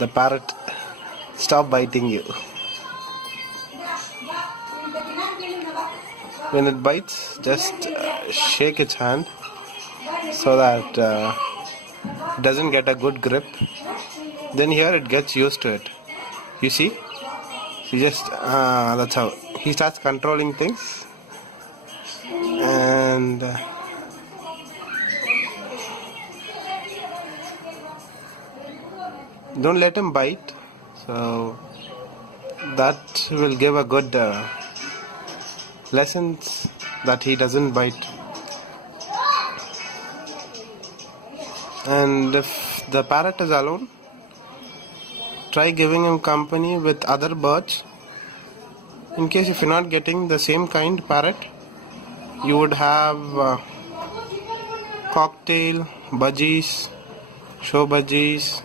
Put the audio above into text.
the parrot stop biting you. When it bites, just shake its hand so that it doesn't get a good grip. Then here it gets used to it. You see? He just, that's how. He starts controlling things. And don't let him bite. So that will give a good lessons that he doesn't bite. And if the parrot is alone, try giving him company with other birds. In case if you're not getting the same kind parrot, you would have cocktail, budgies, show budgies,